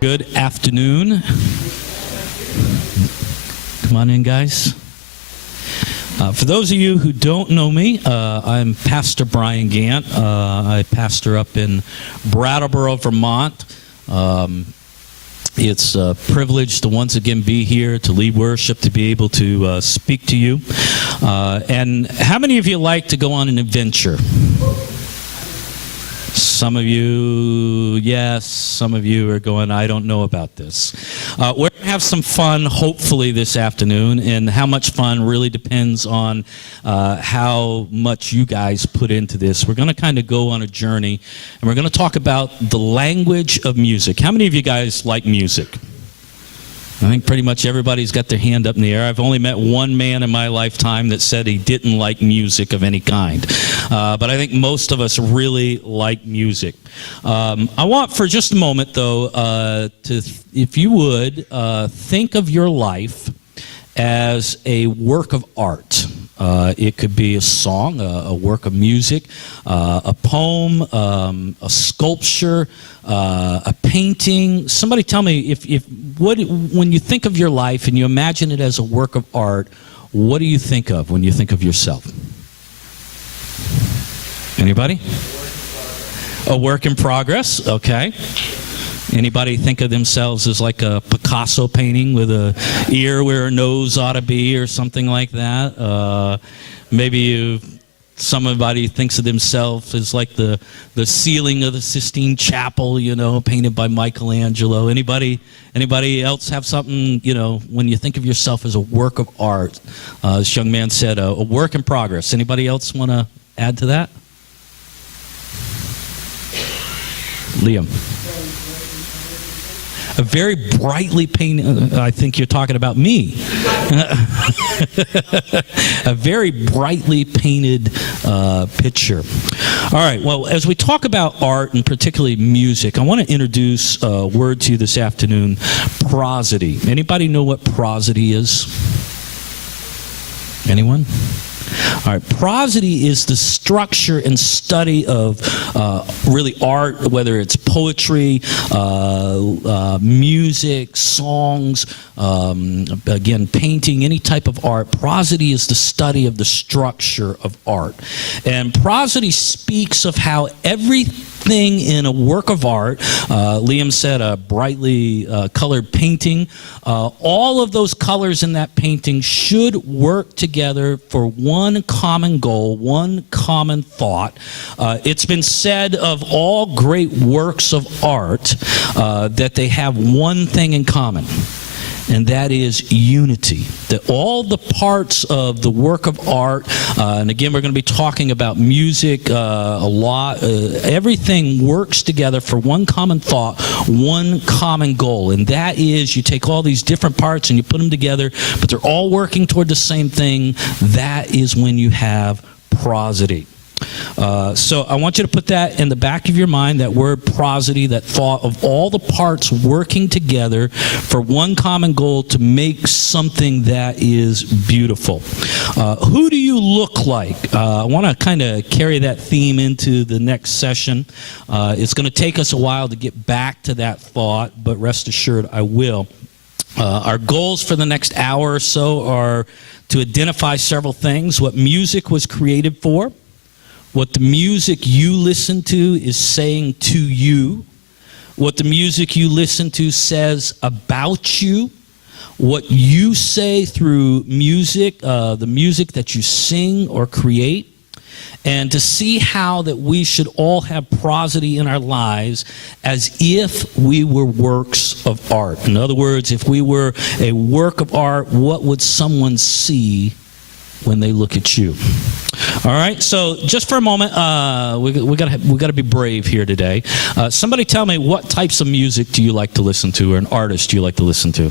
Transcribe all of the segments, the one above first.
Good afternoon. Come on in, guys. For those of you who don't know me, I'm Pastor Bryan Gantt. I pastor up in Brattleboro, Vermont. It's a privilege to once again be here, to lead worship, to be able to speak to you. And how many of you like to go on an adventure? Some of you, yes. Some of you are going, I don't know about this. We're going to have some fun, hopefully, this afternoon. And how much fun really depends on how much you guys put into this. We're going to kind of go on a journey. And we're going to talk about the language of music. How many of you guys like music? I think pretty much everybody's got their hand up in the air. I've only met one man in my lifetime that said he didn't like music of any kind. But I think most of us really like music. I want for just a moment, though, if you would, think of your life as a work of art. It could be a song, a work of music, a poem, a sculpture, a painting. Somebody tell me, when you think of your life and you imagine it as a work of art, what do you think of when you think of yourself? Anybody? A work in progress, okay. Anybody think of themselves as like a Picasso painting with a ear where a nose ought to be or something like that? Maybe somebody thinks of themselves as like the ceiling of the Sistine Chapel, painted by Michelangelo. Anybody else have something, when you think of yourself as a work of art? This young man said a work in progress. Anybody else want to add to that? Liam. A very brightly painted, I think you're talking about me. A very brightly painted picture. All right, well, as we talk about art and particularly music, I want to introduce a word to you this afternoon, prosody. Anybody know what prosody is? Anyone? All right, prosody is the structure and study of really art, whether it's poetry, music, songs, again, painting, any type of art. Prosody is the study of the structure of art. And prosody speaks of how everything in a work of art, Liam said a brightly colored painting, all of those colors in that painting should work together for one common goal, one common thought. It's been said of all great works of art that they have one thing in common, and that is unity. That all the parts of the work of art, and again, we're going to be talking about music a lot, everything works together for one common thought, one common goal, and that is you take all these different parts and you put them together, but they're all working toward the same thing. That is when you have prosody. So I want you to put that in the back of your mind, that word prosody, that thought of all the parts working together for one common goal to make something that is beautiful. Who do you look like? I want to kind of carry that theme into the next session. It's going to take us a while to get back to that thought, but rest assured I will. Our goals for the next hour or so are to identify several things: what music was created for, what the music you listen to is saying to you, what the music you listen to says about you, what you say through music, the music that you sing or create, and to see how that we should all have prosody in our lives as if we were works of art. In other words, if we were a work of art, what would someone see when they look at you? All right, so just for a moment, we got to be brave here today. Somebody tell me, what types of music do you like to listen to, or an artist do you like to listen to?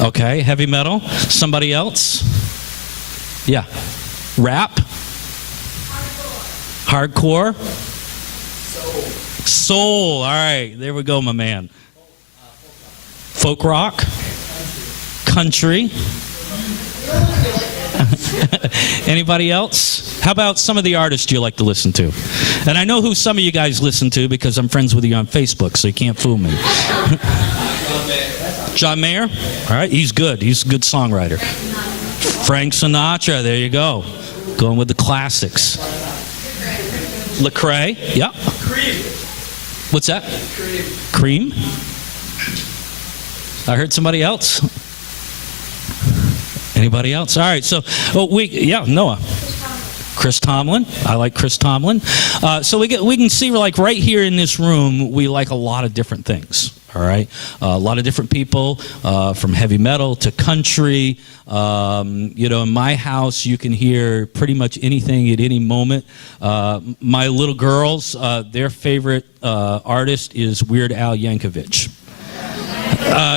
Okay, heavy metal. Somebody else? Yeah. Rap? Hardcore? Soul. All right, there we go, my man. Folk rock? Country? Anybody else? How about some of the artists you like to listen to? And I know who some of you guys listen to because I'm friends with you on Facebook, so you can't fool me. John Mayer? All right, he's good. He's a good songwriter. Frank Sinatra, there you go. Going with the classics. Lecrae, yeah. Cream. What's that? Cream. Cream? I heard somebody else. Anybody else? All right, so, Noah. Chris Tomlin. I like Chris Tomlin. So we can see, like, right here in this room, we like a lot of different things. All right, a lot of different people, from heavy metal to country. In my house, you can hear pretty much anything at any moment. My little girls, their favorite artist is Weird Al Yankovic.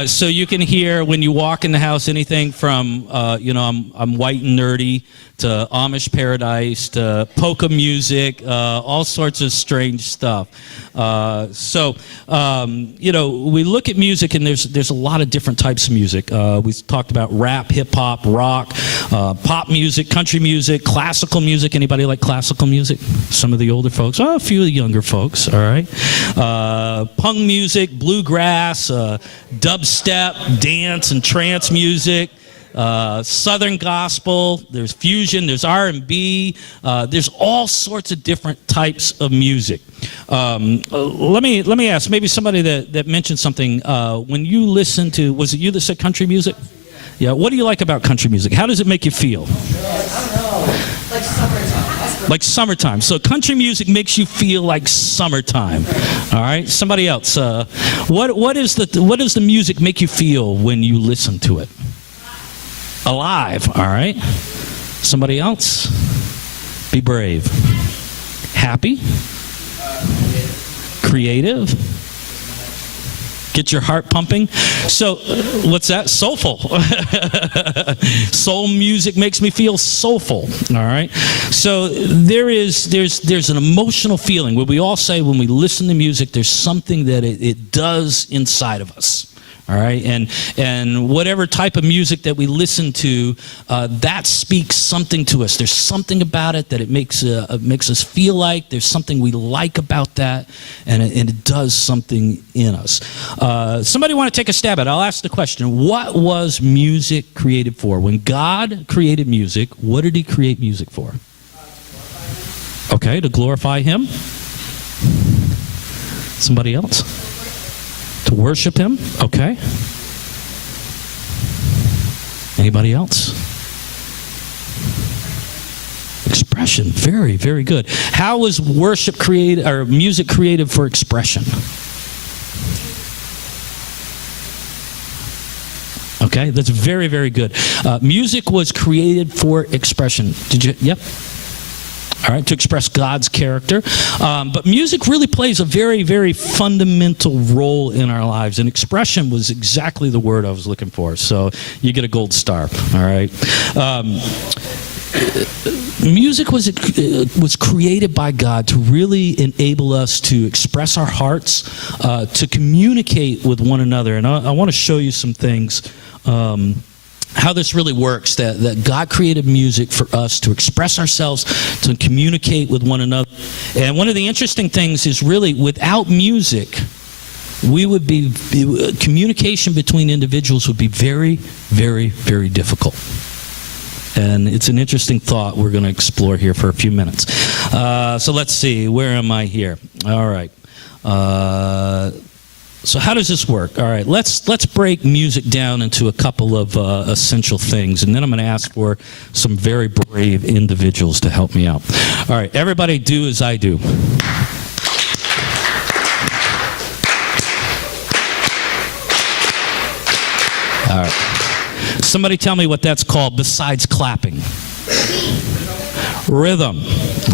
So you can hear when you walk in the house anything from, I'm white and nerdy, to Amish Paradise, to polka music, all sorts of strange stuff. We look at music, and there's a lot of different types of music. We talked about rap, hip-hop, rock, pop music, country music, classical music. Anybody like classical music? Some of the older folks. Oh, a few of the younger folks, all right. Punk music, bluegrass, dubstep, dance, and trance music. Southern gospel, there's fusion, there's R&B, there's all sorts of different types of music. Let me ask, maybe somebody that mentioned something, when you listen to, was it you that said country music? Yeah, what do you like about country music? How does it make you feel? I don't know. Like summertime. Like summertime. So country music makes you feel like summertime. All right, somebody else. What does the music make you feel when you listen to it? Alive, all right. Somebody else? Be brave. Happy? Creative? Get your heart pumping. So, what's that? Soulful. Soul music makes me feel soulful, all right? So, there's an emotional feeling where we all say when we listen to music, there's something that it does inside of us. All right, and whatever type of music that we listen to, that speaks something to us. There's something about it that it makes us feel like. There's something we like about that, and it does something in us. Somebody want to take a stab at it? I'll ask the question: what was music created for? When God created music, what did He create music for? Okay, to glorify Him. Somebody else? To worship Him? Okay. Anybody else? Expression. Very, very good. How was worship created, or music created for expression? Okay, that's very, very good. Music was created for expression. Did you? Yep. All right, to express God's character. But music really plays a very, very fundamental role in our lives. And expression was exactly the word I was looking for. So you get a gold star, all right? Music was created by God to really enable us to express our hearts, to communicate with one another. And I want to show you some things. How this really works, that God created music for us to express ourselves, to communicate with one another. And one of the interesting things is really without music, communication between individuals would be very, very, very difficult. And it's an interesting thought we're going to explore here for a few minutes. So let's see, where am I here? All right. So how does this work? All right, let's break music down into a couple of essential things, and then I'm going to ask for some very brave individuals to help me out. All right, everybody do as I do. All right. Somebody tell me what that's called besides clapping. Rhythm.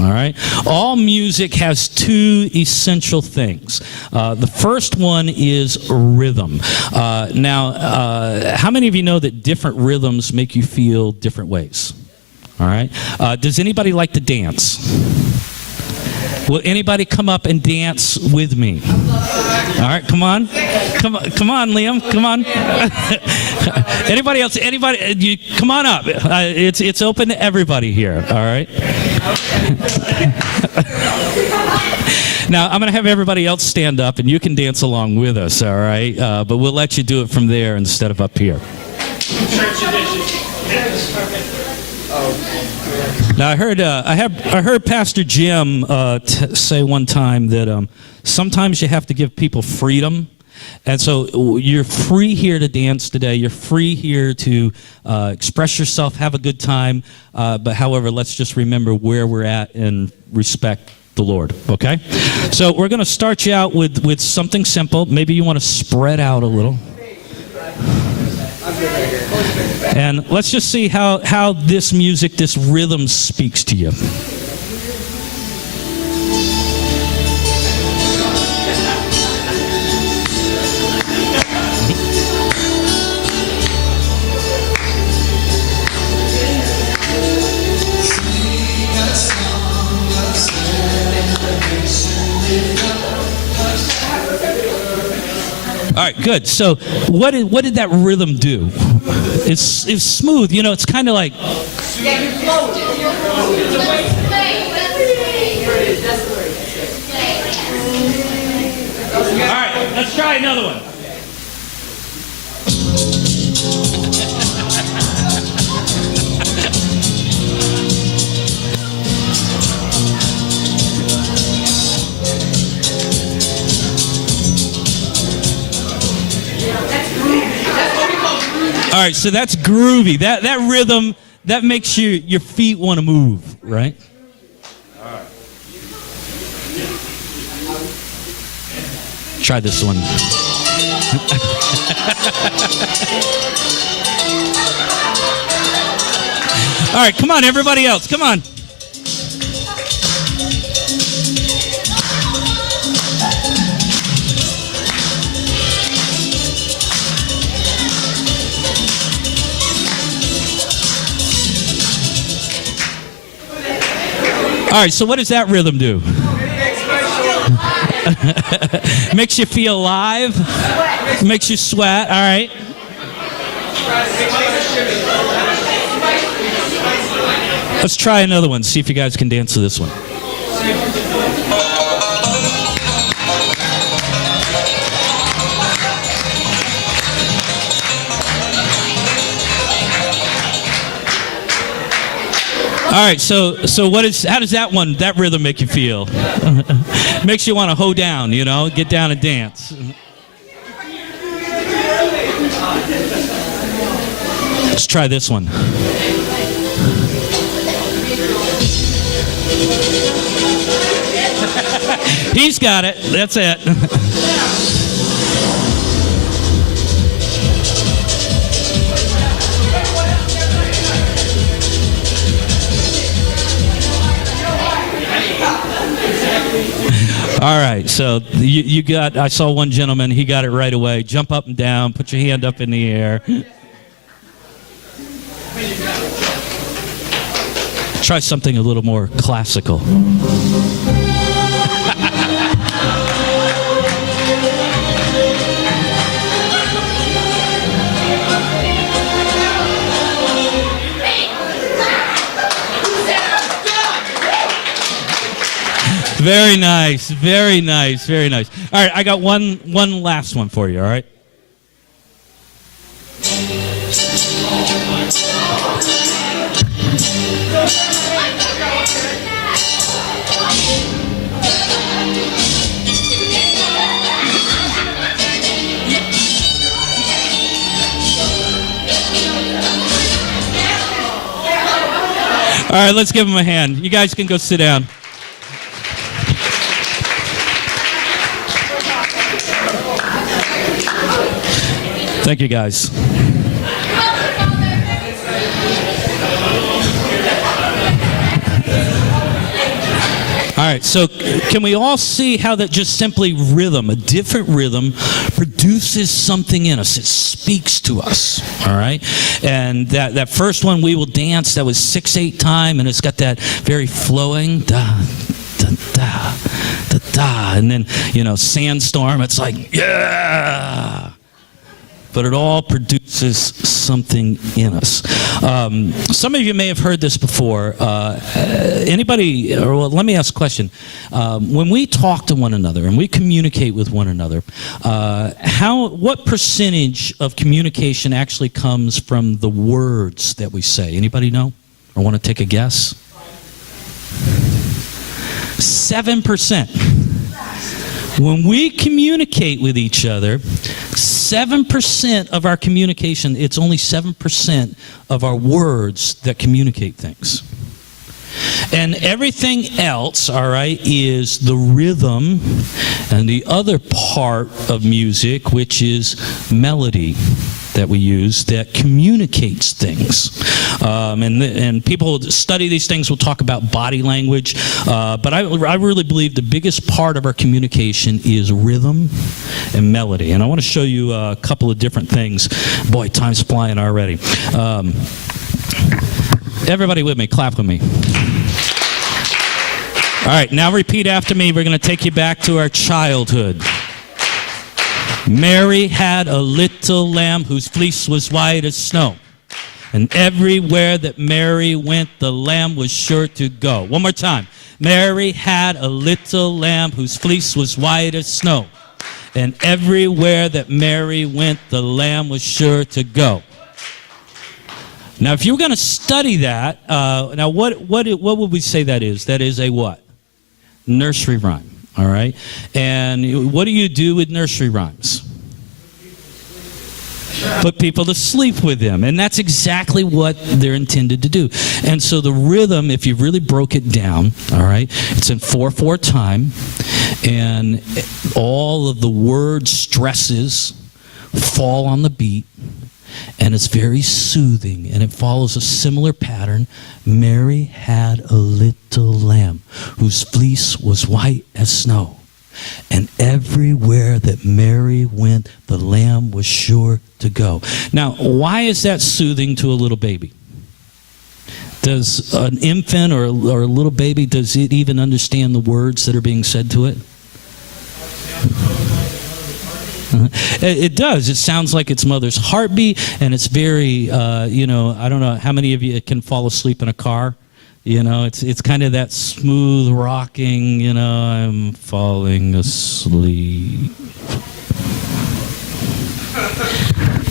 All right. All music has two essential things. The first one is rhythm. Now, how many of you know that different rhythms make you feel different ways? All right. Does anybody like to dance? Will anybody come up and dance with me? All right, come on, Liam, come on. Anybody else? Anybody? You come on up. It's open to everybody here. All right. Now I'm going to have everybody else stand up, and you can dance along with us. All right, but we'll let you do it from there instead of up here. Now I heard Pastor Jim say one time that sometimes you have to give people freedom, and so you're free here to dance today. You're free here to express yourself, have a good time. But however, let's just remember where we're at and respect the Lord. Okay, so we're going to start you out with something simple. Maybe you want to spread out a little. And let's just see how this music, this rhythm speaks to you. All right, good. So what did that rhythm do? It's smooth. You know, it's kind of like... All right, let's try another one. All right, so that's groovy. That rhythm, that makes your feet want to move, right? All right. Try this one. All right, come on, everybody else, come on. All right, so what does that rhythm do? Makes you feel alive? Makes you sweat, all right. Let's try another one, see if you guys can dance to this one. All right, so how does that rhythm make you feel? Makes you want to hoe down, you know, get down and dance. Let's try this one. He's got it. That's it. All right, so you got, I saw one gentleman, he got it right away. Jump up and down, put your hand up in the air. Try something a little more classical. Very nice, very nice, very nice. All right, I got one last one for you, all right? All right, let's give him a hand. You guys can go sit down. Thank you, guys. All right, so can we all see how that just simply rhythm, a different rhythm, produces something in us? It speaks to us, all right? And that first one, We Will Dance, that was 6/8 time, and it's got that very flowing, da, da da, da da, and then sandstorm. It's like yeah. But it all produces something in us. Some of you may have heard this before. Anybody, or well, let me ask a question. When we talk to one another and we communicate with one another, what percentage of communication actually comes from the words that we say? Anybody know? Or want to take a guess? 7%. When we communicate with each other, 7% of our communication, it's only 7% of our words that communicate things. And everything else, all right, is the rhythm and the other part of music, which is melody that we use that communicates things. And people who study these things will talk about body language, but I really believe the biggest part of our communication is rhythm and melody. And I want to show you a couple of different things. Boy, time's flying already. Everybody with me, clap with me. All right, now repeat after me. We're going to take you back to our childhood. Mary had a little lamb whose fleece was white as snow. And everywhere that Mary went, the lamb was sure to go. One more time. Mary had a little lamb whose fleece was white as snow. And everywhere that Mary went, the lamb was sure to go. Now, if you were going to study that, now what would we say that is? That is a what? Nursery rhyme, all right? And what do you do with nursery rhymes? Put people to sleep with them. And that's exactly what they're intended to do. And so the rhythm, if you really broke it down, all right, it's in 4/4 time. And all of the word stresses fall on the beat. And it's very soothing, and it follows a similar pattern. Mary had a little lamb whose fleece was white as snow. And everywhere that Mary went, the lamb was sure to go. Now, why is that soothing to a little baby? Does an infant or a little baby, does it even understand the words that are being said to it? It does. It sounds like its mother's heartbeat, and it's very, I don't know how many of you can fall asleep in a car. It's kind of that smooth rocking, I'm falling asleep.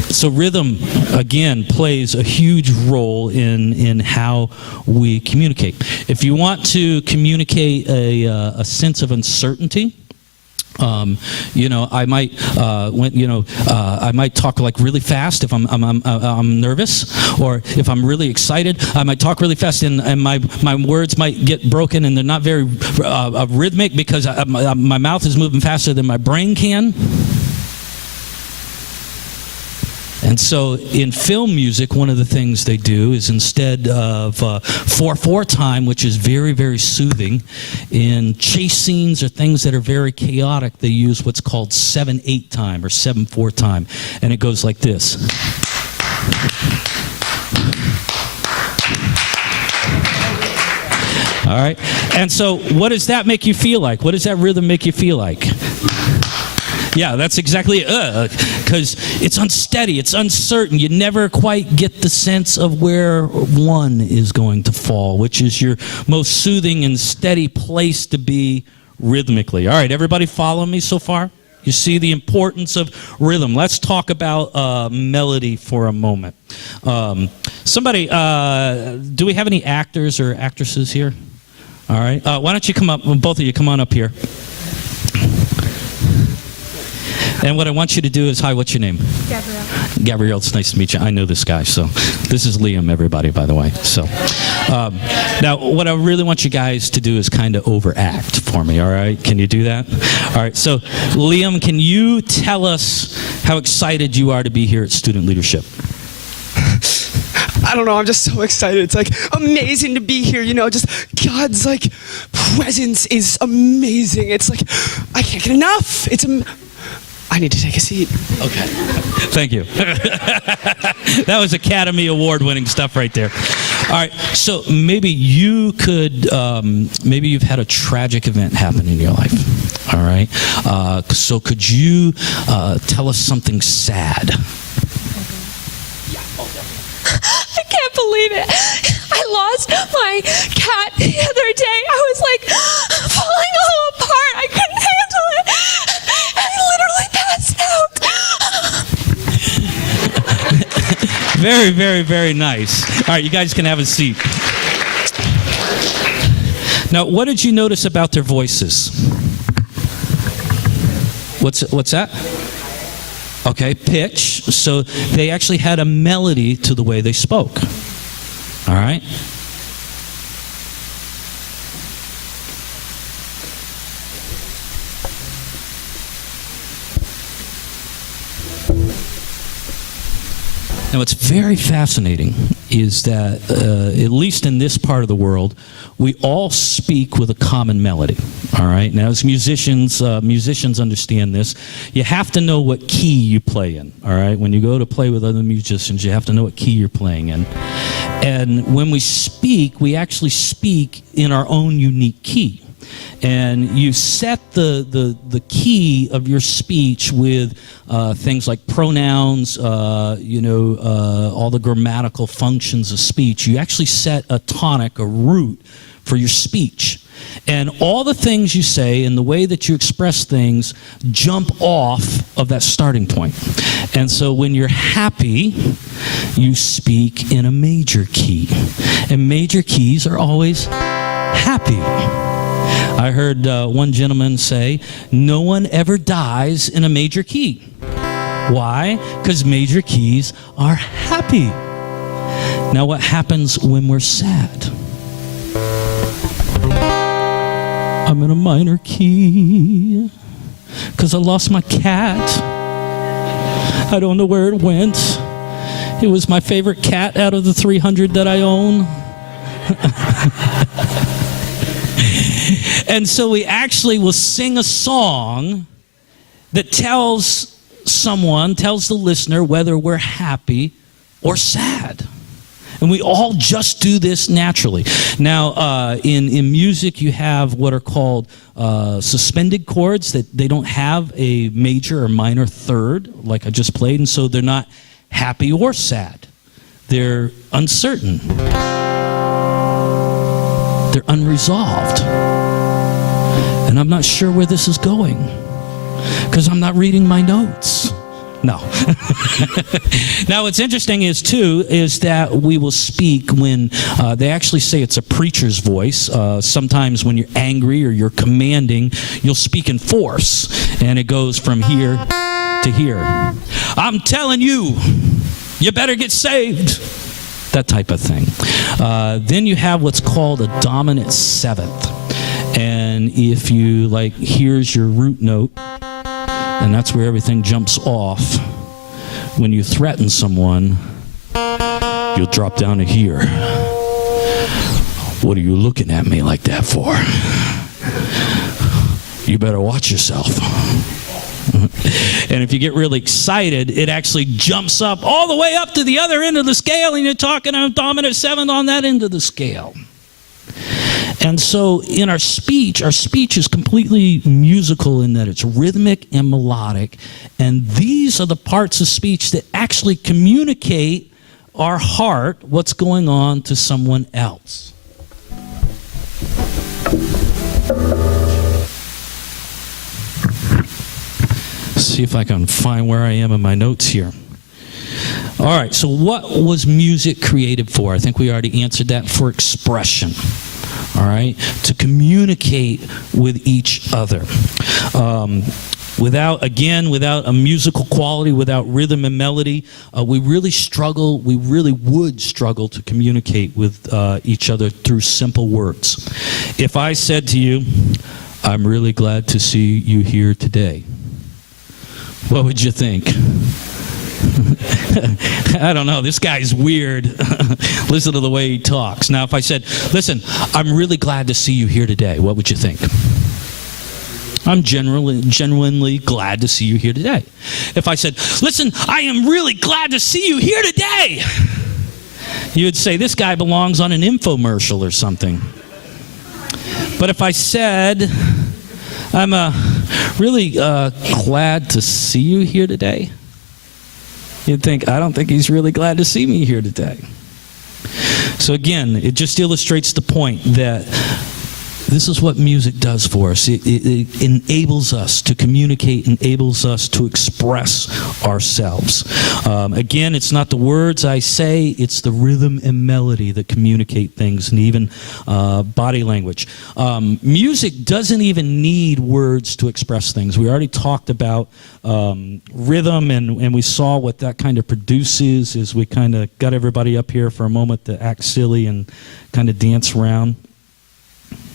So rhythm, again, plays a huge role in how we communicate. If you want to communicate a sense of uncertainty, I might I might talk like really fast if I'm nervous, or if I'm really excited, I might talk really fast, and my words might get broken, and they're not very rhythmic because my mouth is moving faster than my brain can. And so in film music, one of the things they do is, instead of 4/4 time, which is very, very soothing, in chase scenes or things that are very chaotic, they use what's called 7/8 time or 7/4 time. And it goes like this. All right? And so what does that make you feel like? What does that rhythm make you feel like? Yeah, that's exactly it. Because it's unsteady, it's uncertain. You never quite get the sense of where one is going to fall, which is your most soothing and steady place to be rhythmically. All right, everybody follow me so far? You see the importance of rhythm. Let's talk about melody for a moment. Somebody, do we have any actors or actresses here? All right, why don't you come up, both of you come on up here. And what I want you to do is, hi, what's your name? Gabrielle. Gabrielle, it's nice to meet you. I know this guy, so this is Liam, everybody, by the way. So now, what I really want you guys to do is kind of overact for me, all right? Can you do that? All right, so Liam, can you tell us how excited you are to be here at Student Leadership? I don't know, I'm just so excited. It's like amazing to be here, just God's like presence is amazing. It's like, I can't get enough. I need to take a seat. Okay. Thank you. That was Academy Award winning stuff right there. right, so maybe you could, maybe you've had a tragic event happen in your life. All right, so could you tell us something sad? I can't believe it. I lost my cat the other day. I was like falling all apart. I couldn't handle it. I literally passed out. Very, very, very nice. All right, you guys can have a seat. Now, what did you notice about their voices? What's that? Okay, pitch. So they actually had a melody to the way they spoke. All right? Now, what's very fascinating is that, at least in this part of the world, we all speak with a common melody. All right? Now, as musicians understand this. You have to know what key you play in. All right? When you go to play with other musicians, you have to know what key you're playing in. And when we speak, we actually speak in our own unique key. And you set the key of your speech with things like pronouns, all the grammatical functions of speech. You actually set a tonic, a root for your speech. And all the things you say and the way that you express things jump off of that starting point. And so when you're happy, you speak in a major key. And major keys are always happy. I heard one gentleman say, no one ever dies in a major key. Why? Because major keys are happy. Now, what happens when we're sad? I'm in a minor key because I lost my cat. I don't know where it went. It was my favorite cat out of the 300 that I own. And so we actually will sing a song that tells the listener whether we're happy or sad. And we all just do this naturally. Now, in music, you have what are called suspended chords, that they don't have a major or minor third, like I just played, and so they're not happy or sad. They're uncertain. They're unresolved. And I'm not sure where this is going because I'm not reading my notes. No. Now, what's interesting is that we will speak when they actually say it's a preacher's voice. Sometimes when you're angry or you're commanding, you'll speak in force, and it goes from here to here. I'm telling you, you better get saved. That type of thing. Then you have what's called a dominant seventh. And if you, here's your root note, and that's where everything jumps off. When you threaten someone, you'll drop down to here. What are you looking at me like that for? You better watch yourself. And if you get really excited, it actually jumps up all the way up to the other end of the scale, and you're talking a dominant seventh on that end of the scale. And so in our speech is completely musical in that it's rhythmic and melodic. And these are the parts of speech that actually communicate our heart, what's going on to someone else. See if I can find where I am in my notes here. All right, so what was music created for? I think we already answered that. For expression. All right, to communicate with each other. Without a musical quality, without rhythm and melody, we really would struggle to communicate with each other through simple words. If I said to you, I'm really glad to see you here today, what would you think? I don't know, this guy's weird. Listen to the way he talks. Now, if I said, listen, I'm really glad to see you here today, what would you think? I'm genuinely glad to see you here today. If I said, listen, I am really glad to see you here today, You would say, this guy belongs on an infomercial or something. But if I said, I'm really glad to see you here today, you'd think, I don't think he's really glad to see me here today. So again, it just illustrates the point that this is what music does for us. It enables us to communicate, enables us to express ourselves. Again, it's not the words I say, it's the rhythm and melody that communicate things, and even body language. Music doesn't even need words to express things. We already talked about rhythm, and we saw what that kind of produces as we kind of got everybody up here for a moment to act silly and kind of dance around.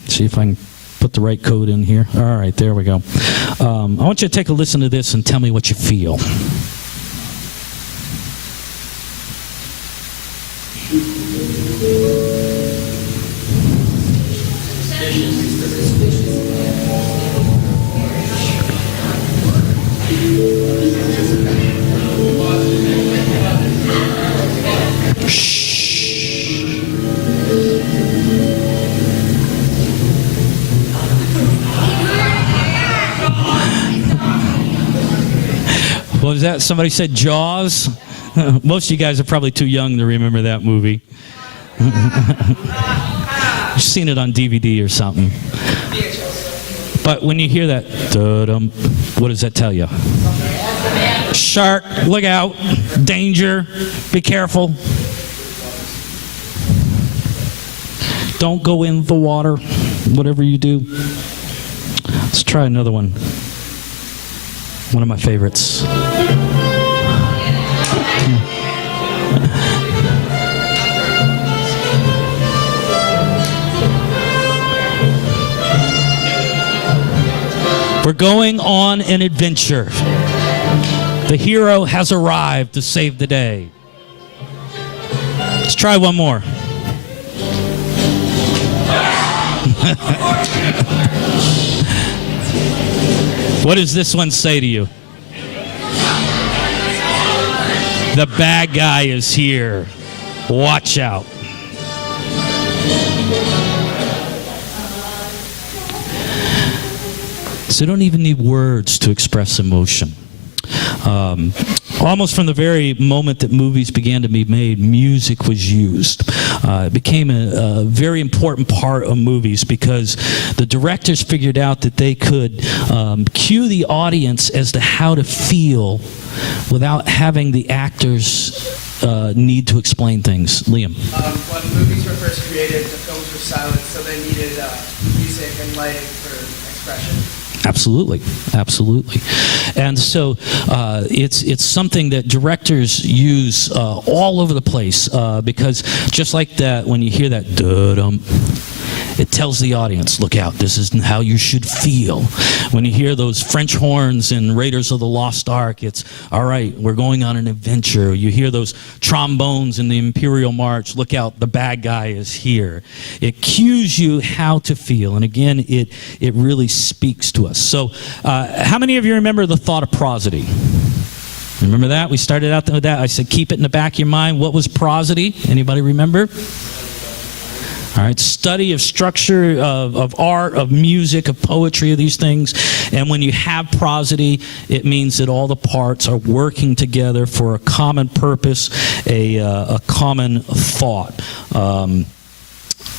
See if I can put the right code in here. All right, there we go. I want you to take a listen to this and tell me what you feel. What was that? Somebody said Jaws? Most of you guys are probably too young to remember that movie. You've seen it on DVD or something. But when you hear that, dum, what does that tell you? Shark, look out, danger, be careful. Don't go in the water, whatever you do. Let's try another one. One of my favorites. We're going on an adventure. The hero has arrived to save the day. Let's try one more. What does this one say to you? The bad guy is here. Watch out. So you don't even need words to express emotion. Almost from the very moment that movies began to be made, music was used. It became a very important part of movies because the directors figured out that they could cue the audience as to how to feel without having the actors need to explain things. Liam. When movies were first created, the films were silent, so they needed music and lighting for expression. Absolutely, absolutely. And so it's something that directors use all over the place because just like that, when you hear that dum, it tells the audience, look out, this is how you should feel. When you hear those French horns in Raiders of the Lost Ark, it's, all right, we're going on an adventure. You hear those trombones in the Imperial March, look out, the bad guy is here. It cues you how to feel, and again, it really speaks to us. So how many of you remember the thought of prosody? Remember that? We started out with that. I said keep it in the back of your mind. What was prosody? Anybody remember? All right, study of structure, of art, of music, of poetry, of these things. And when you have prosody, it means that all the parts are working together for a common purpose, a common thought.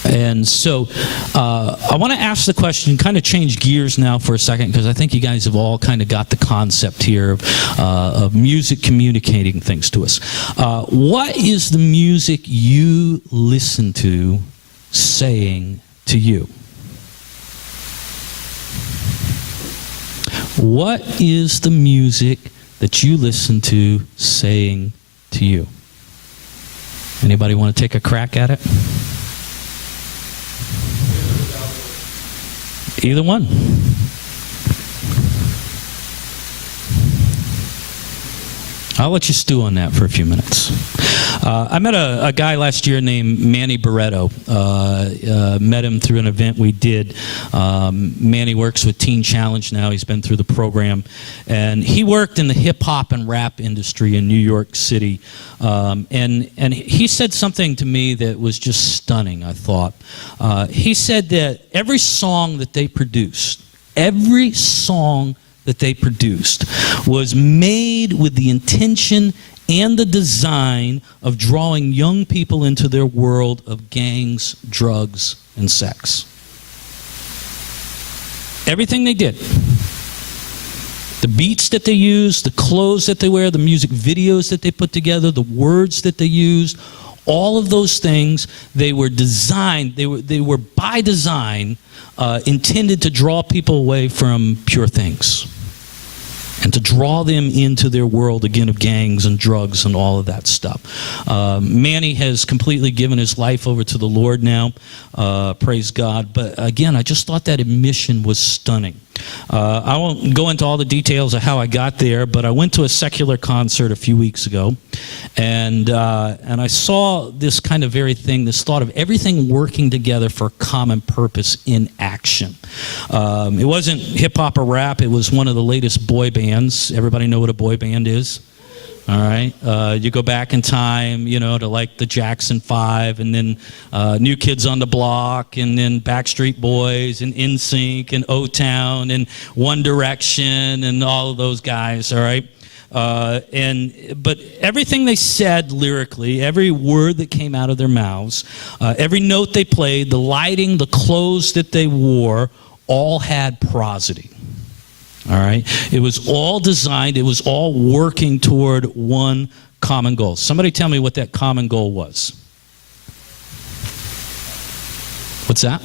And so I want to ask the question, kind of change gears now for a second, because I think you guys have all kind of got the concept here of music communicating things to us. What is the music you listen to saying to you? What is the music that you listen to saying to you? Anybody want to take a crack at it? Either one. I'll let you stew on that for a few minutes. I met a guy last year named Manny Barretto. Met him through an event we did. Manny works with Teen Challenge now. He's been through the program. And he worked in the hip-hop and rap industry in New York City. And he said something to me that was just stunning, I thought. He said that every song that they produced, was made with the intention and the design of drawing young people into their world of gangs, drugs, and sex. Everything they did. The beats that they used, the clothes that they wear, the music videos that they put together, the words that they used, all of those things, they were designed, they were by design intended to draw people away from pure things and to draw them into their world again of gangs and drugs and all of that stuff. Manny has completely given his life over to the Lord now, praise God. But again, I just thought that admission was stunning. I won't go into all the details of how I got there, but I went to a secular concert a few weeks ago, and I saw this kind of very thing, this thought of everything working together for a common purpose in action. It wasn't hip-hop or rap. It was one of the latest boy bands. Everybody know what a boy band is? All right, you go back in time, you know, to like the Jackson 5, and then New Kids on the Block, and then Backstreet Boys, and NSYNC, and O-Town, and One Direction, and all of those guys. All right, but everything they said lyrically, every word that came out of their mouths, every note they played, the lighting, the clothes that they wore, all had prosody. All right? It was all designed, it was all working toward one common goal. Somebody tell me what that common goal was. What's that?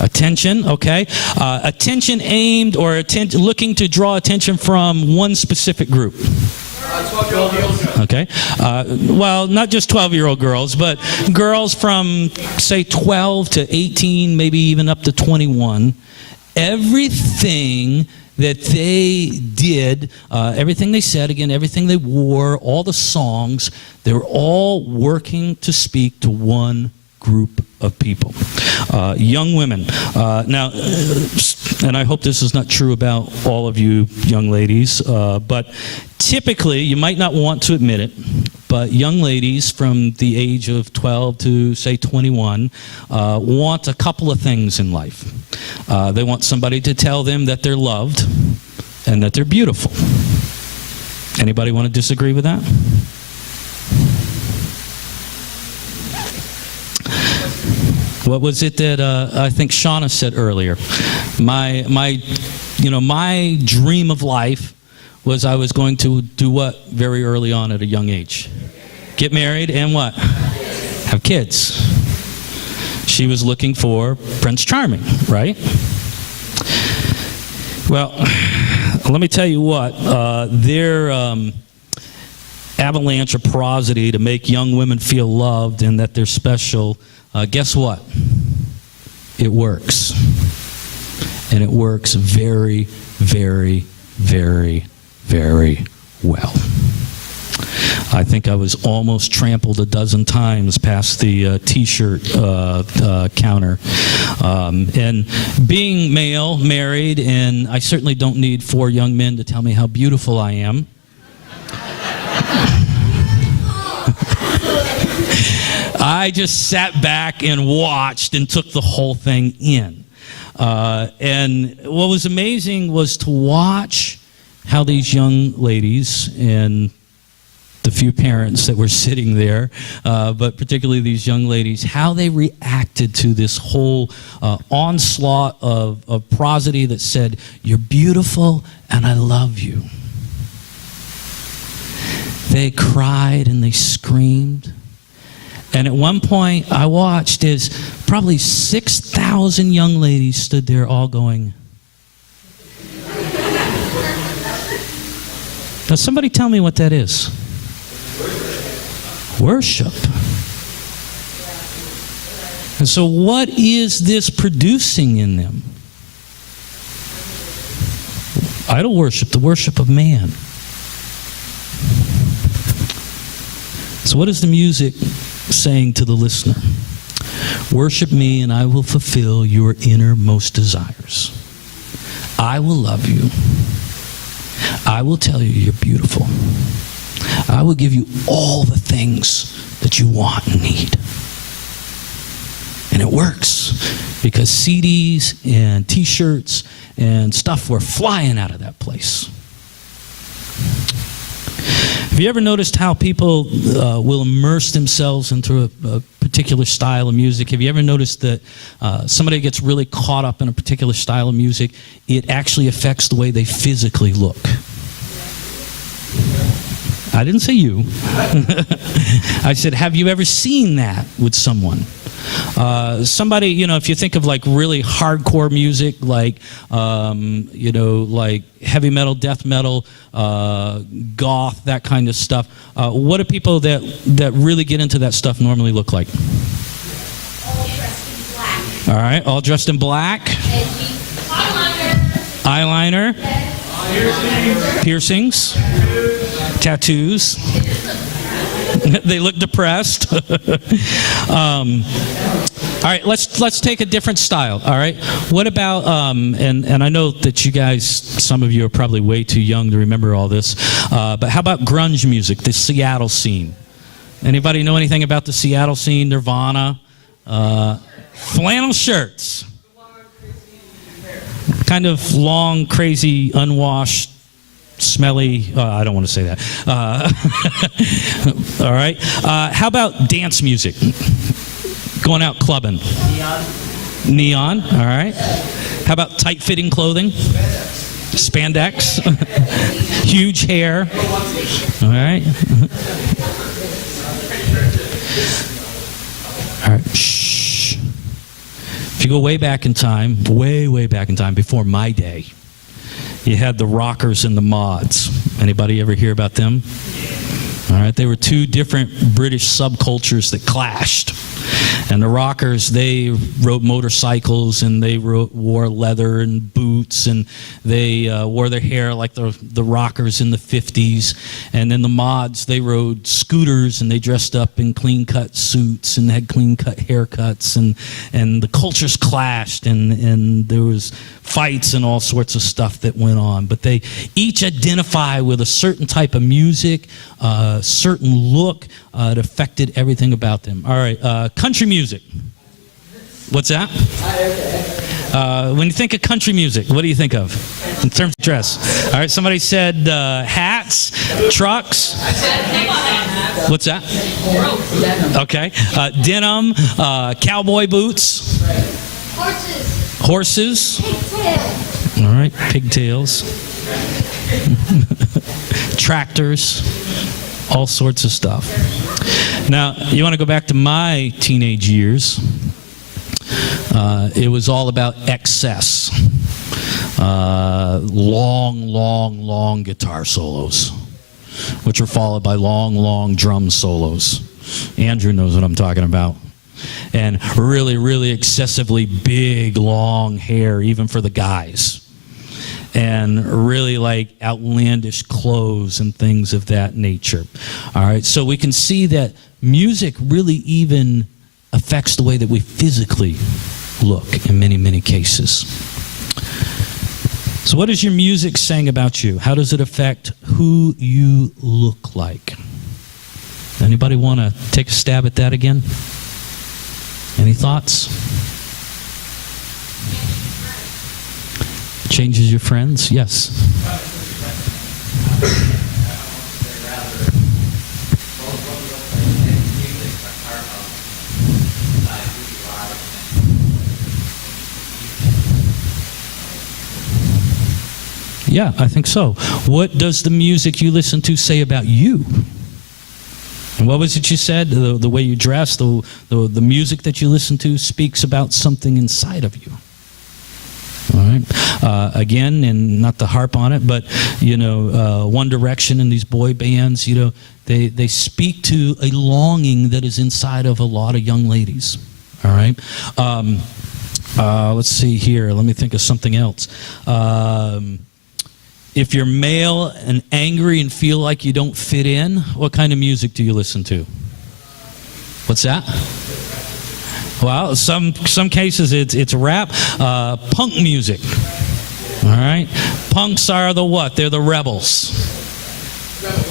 Attention, okay. Attention aimed or looking to draw attention from one specific group. 12-year-old girls. Okay. Well, not just 12-year-old girls, but girls from, say, 12 to 18, maybe even up to 21. Everything that they did, everything they said, again, everything they wore, all the songs, they were all working to speak to one group of people. Young women. Now, and I hope this is not true about all of you young ladies, but typically, you might not want to admit it, but young ladies from the age of 12 to, say, 21 want a couple of things in life. They want somebody to tell them that they're loved and that they're beautiful. Anybody want to disagree with that? What was it that I think Shauna said earlier? My dream of life was I was going to do what very early on at a young age? Get married and what? Have kids. She was looking for Prince Charming, right? Well, let me tell you what. Their avalanche of prosody to make young women feel loved and that they're special, guess what? It works. And it works very, very, very, very well. I think I was almost trampled a dozen times past the T-shirt counter. And being male, married, and I certainly don't need 4 young men to tell me how beautiful I am. I just sat back and watched and took the whole thing in. And what was amazing was to watch how these young ladies and the few parents that were sitting there, but particularly these young ladies, how they reacted to this whole onslaught of prosody that said, "You're beautiful and I love you." They cried and they screamed. And at one point, I watched as probably 6,000 young ladies stood there all going. Now, somebody tell me what that is. Worship. And so what is this producing in them? Idol worship, the worship of man. So what is the music saying to the listener? Worship me and I will fulfill your innermost desires. I will love you. I will tell you you're beautiful. I will give you all the things that you want and need. And it works because CDs and t-shirts and stuff were flying out of that place. Have you ever noticed how people will immerse themselves into a particular style of music? Have you ever noticed that somebody gets really caught up in a particular style of music, it actually affects the way they physically look? I didn't say you. I said, have you ever seen that with someone? Somebody, you know, if you think of like really hardcore music, like, you know, like heavy metal, death metal, goth, that kind of stuff, what do people that really get into that stuff normally look like? All dressed in black. All right, all dressed in black. Eyeliner. Piercings. Tattoos. They look depressed. All right, let's take a different style. All right, what about and I know that you guys, some of you are probably way too young to remember all this, but how about grunge music, the Seattle scene? Anybody know anything about the Seattle scene? Nirvana, flannel shirts, kind of long, crazy, unwashed, smelly, I don't want to say that. All right. How about dance music? Going out clubbing. Neon. All right. How about tight-fitting clothing? Spandex. Huge hair. All right. All right. Shh. If you go way back in time, way back in time, before my day, you had the rockers and the mods. Anybody ever hear about them? All right, they were two different British subcultures that clashed. And the rockers, they rode motorcycles and they wore leather and boots, and they wore their hair like the rockers in the 50s. And then the mods, they rode scooters and they dressed up in clean-cut suits and had clean-cut haircuts. And the cultures clashed, and there was fights and all sorts of stuff that went on. But they each identify with a certain type of music, certain look. It affected everything about them. All right, country music. What's that? When you think of country music, what do you think of in terms of dress? All right, somebody said hats, trucks. What's that? Okay, denim, cowboy boots. Horses. All right, pigtails. Tractors. All sorts of stuff. Now, you want to go back to my teenage years. It was all about excess. Long guitar solos, which are followed by long drum solos. Andrew knows what I'm talking about. And really excessively big, long hair, even for the guys. And really like outlandish clothes and things of that nature. All right, so we can see that music really even affects the way that we physically look in many cases. So what is your music saying about you? How does it affect who you look like? Anybody want to take a stab at that again? Any thoughts? Changes your friends? Yes. Yeah, I think so. What does the music you listen to say about you? And what was it you said? The way you dress, the music that you listen to speaks about something inside of you. All right. Again, and not to harp on it, but you know, One Direction and these boy bands, you know, they speak to a longing that is inside of a lot of young ladies. All right. Let's see here. Let me think of something else. If you're male and angry and feel like you don't fit in, what kind of music do you listen to? What's that? Well, some cases it's rap, punk music. All right? Punks are the what? They're the rebels.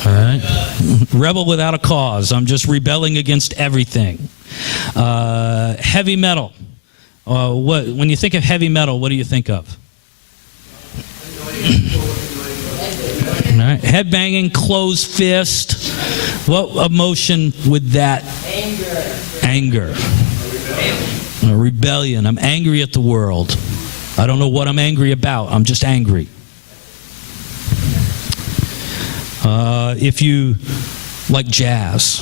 All right? Rebel without a cause. I'm just rebelling against everything. Heavy metal. When you think of heavy metal, what do you think of? All right. Headbanging, closed fist. What emotion would that? Anger. Rebellion. I'm angry at the world. I don't know what I'm angry about. I'm just angry. If you like jazz,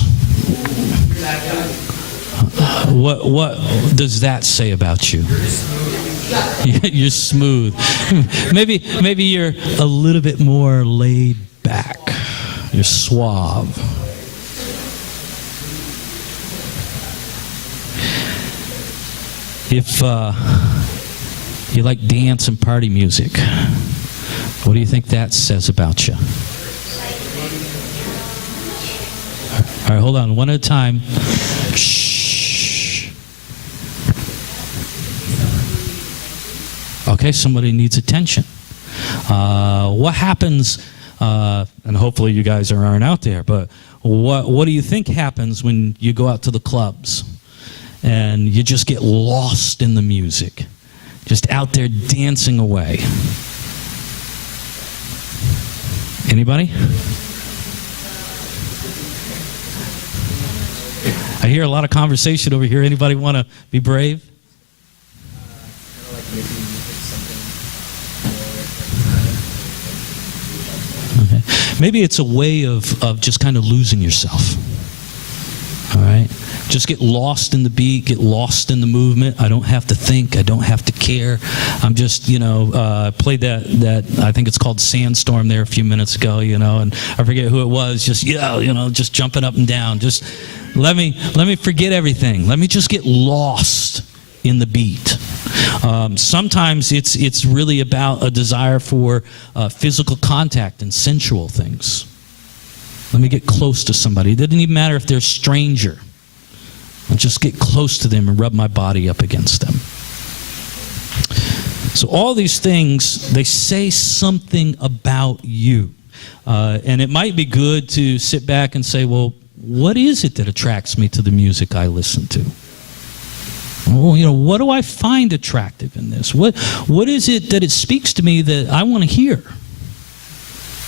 what does that say about you? You're smooth. Maybe you're a little bit more laid back. You're suave. If you like dance and party music, what do you think that says about you? All right, hold on, one at a time. Shh. Okay, somebody needs attention. What happens, and hopefully you guys aren't out there, but what do you think happens when you go out to the clubs and you just get lost in the music? Just out there dancing away. Anybody? I hear a lot of conversation over here. Anybody want to be brave? Okay. Maybe it's a way of just kind of losing yourself. All right? Just get lost in the beat, get lost in the movement. I don't have to think. I don't have to care. I'm just, played that I think it's called Sandstorm there a few minutes ago, and I forget who it was. Just, just jumping up and down. Just let me forget everything. Let me just get lost in the beat. Sometimes it's really about a desire for physical contact and sensual things. Let me get close to somebody. It doesn't even matter if they're a stranger. I'll just get close to them and rub my body up against them. So all these things, they say something about you. And it might be good to sit back and say, well, what is it that attracts me to the music I listen to? Well, what do I find attractive in this? What is it that it speaks to me that I want to hear?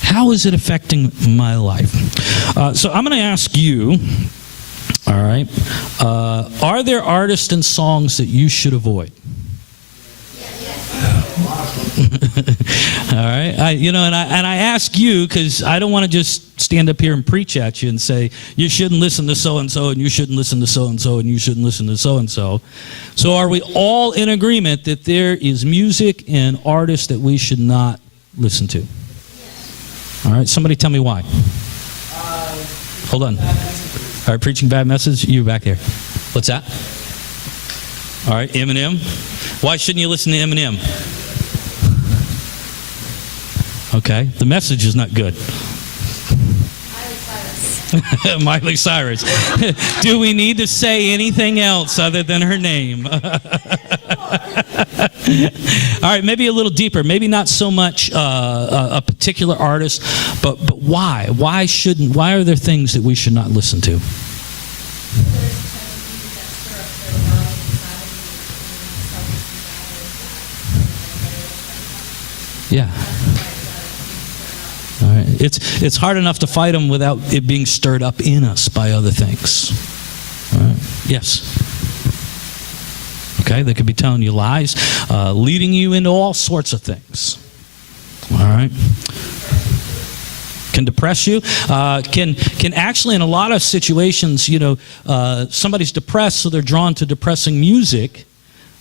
How is it affecting my life? So I'm going to ask you, all right, are there artists and songs that you should avoid? All right, I ask you because I don't want to just stand up here and preach at you and say you shouldn't listen to so and so and you shouldn't listen to so and so and you shouldn't listen to so and so. So are we all in agreement that there is music and artists that we should not listen to? All right, somebody tell me why. Hold on. All right, preaching bad message. You back there. What's that? All right, Eminem. Why shouldn't you listen to Eminem? Okay, the message is not good. Miley Cyrus. Do we need to say anything else other than her name? All right, maybe a little deeper. Maybe not so much a particular artist, but why? Why are there things that we should not listen to? Yeah. All right. It's hard enough to fight them without it being stirred up in us by other things. All right. Yes. Okay, they could be telling you lies, leading you into all sorts of things. All right. Can depress you. Can actually, in a lot of situations, somebody's depressed, so they're drawn to depressing music.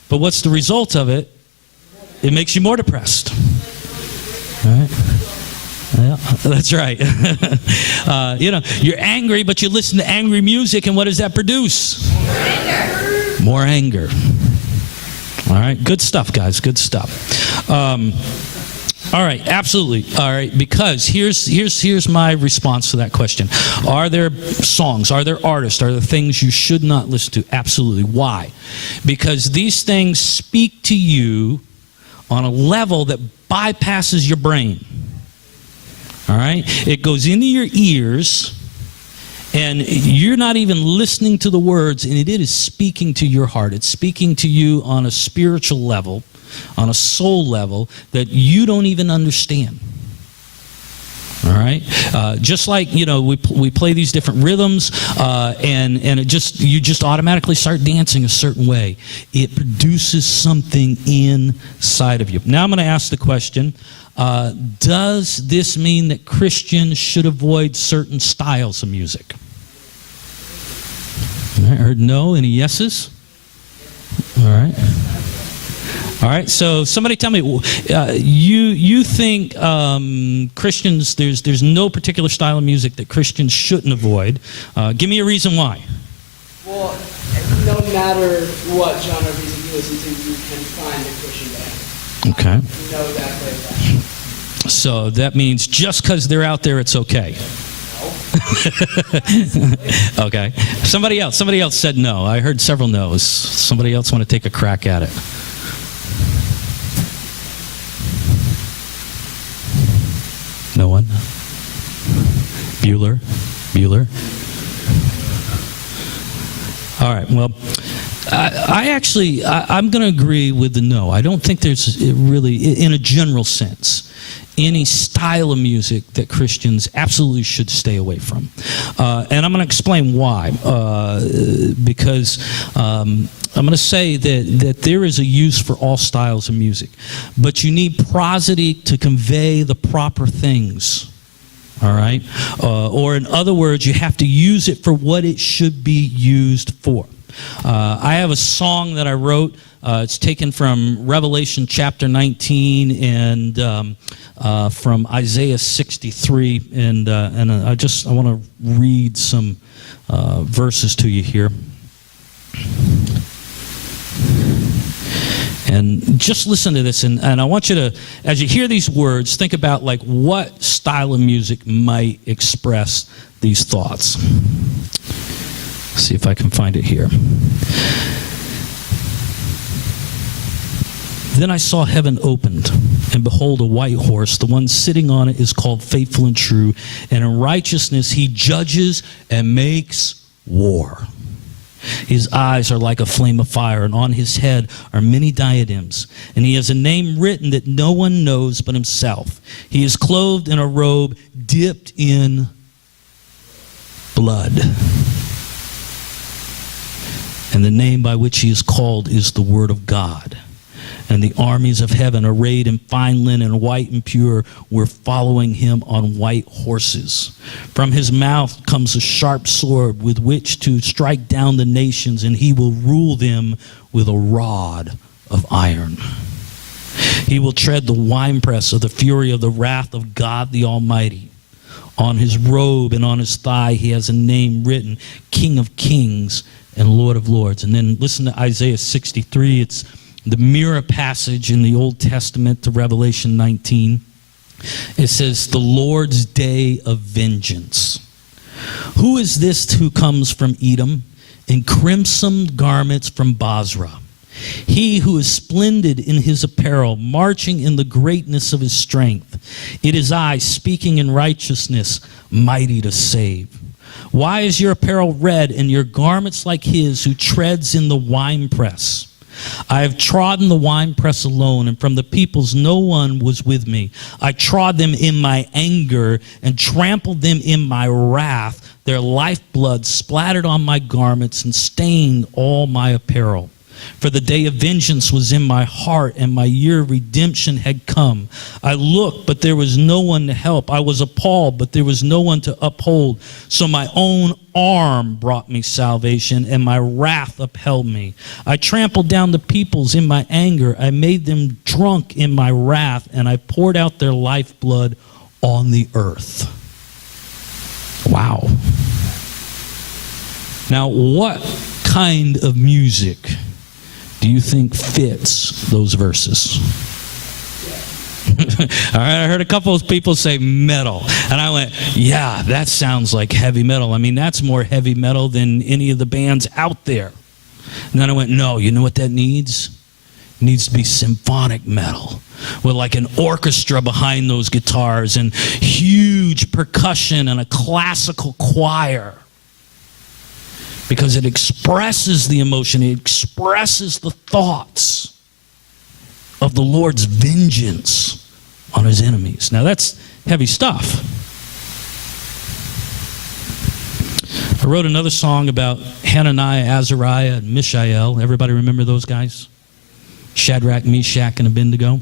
But what's the result of it? It makes you more depressed. All right. Yeah, that's right. You're angry, but you listen to angry music, and what does that produce? More anger. All right, good stuff, guys, good stuff. All right, absolutely. All right, because here's my response to that question. Are there songs, are there artists, are there things you should not listen to? Absolutely. Why? Because these things speak to you on a level that bypasses your brain. All right? It goes into your ears, and you're not even listening to the words, and it is speaking to your heart. It's speaking to you on a spiritual level, on a soul level that you don't even understand. All right, just like we play these different rhythms, and you just automatically start dancing a certain way. It produces something inside of you. Now I'm going to ask the question: does this mean that Christians should avoid certain styles of music? I heard no. Any yeses? All right. All right, so somebody tell me, you think Christians, there's no particular style of music that Christians shouldn't avoid. Give me a reason why. Well, no matter what genre of music you listen to, you can find a Christian band. Okay. Know that very well. So that means just because they're out there, it's okay. Okay. Somebody else said no. I heard several no's. Somebody else want to take a crack at it? No one? Bueller? All right, well, I'm going to agree with the no. I don't think there's really, in a general sense, any style of music that Christians absolutely should stay away from. And I'm going to explain why. Because I'm going to say that there is a use for all styles of music. But you need prosody to convey the proper things. All right? Or in other words, you have to use it for what it should be used for. I have a song that I wrote. It's taken from Revelation chapter 19 and from Isaiah 63, and I want to read some verses to you here. And just listen to this, and I want you to, as you hear these words, think about like what style of music might express these thoughts. See if I can find it here. Then I saw heaven opened, and behold, a white horse. The one sitting on it is called Faithful and True, and in righteousness he judges and makes war. His eyes are like a flame of fire, and on his head are many diadems. And he has a name written that no one knows but himself. He is clothed in a robe dipped in blood. And the name by which he is called is the Word of God. And the armies of heaven, arrayed in fine linen, white and pure, were following him on white horses. From his mouth comes a sharp sword with which to strike down the nations, and he will rule them with a rod of iron. He will tread the winepress of the fury of the wrath of God the Almighty. On his robe and on his thigh he has a name written, King of Kings and Lord of Lords. And then listen to Isaiah 63. It's the mirror passage in the Old Testament to Revelation 19. It says, the Lord's day of vengeance. Who is this who comes from Edom in crimson garments from Basra? He who is splendid in his apparel, marching in the greatness of his strength. It is I, speaking in righteousness, mighty to save. Why is your apparel red and your garments like his who treads in the winepress? I have trodden the winepress alone, and from the peoples no one was with me. I trod them in my anger and trampled them in my wrath. Their lifeblood splattered on my garments and stained all my apparel. For the day of vengeance was in my heart, and my year of redemption had come. I looked, but there was no one to help. I was appalled, but there was no one to uphold. So my own arm brought me salvation, and my wrath upheld me. I trampled down the peoples in my anger. I made them drunk in my wrath, and I poured out their lifeblood on the earth. Wow. Now, what kind of music do you think fits those verses? All right, I heard a couple of people say metal. And I went, yeah, that sounds like heavy metal. I mean, that's more heavy metal than any of the bands out there. And then I went, no, you know what that needs? It needs to be symphonic metal with like an orchestra behind those guitars and huge percussion and a classical choir. Because it expresses the emotion, it expresses the thoughts of the Lord's vengeance on his enemies. Now that's heavy stuff. I wrote another song about Hananiah, Azariah, and Mishael. Everybody remember those guys? Shadrach, Meshach, and Abednego.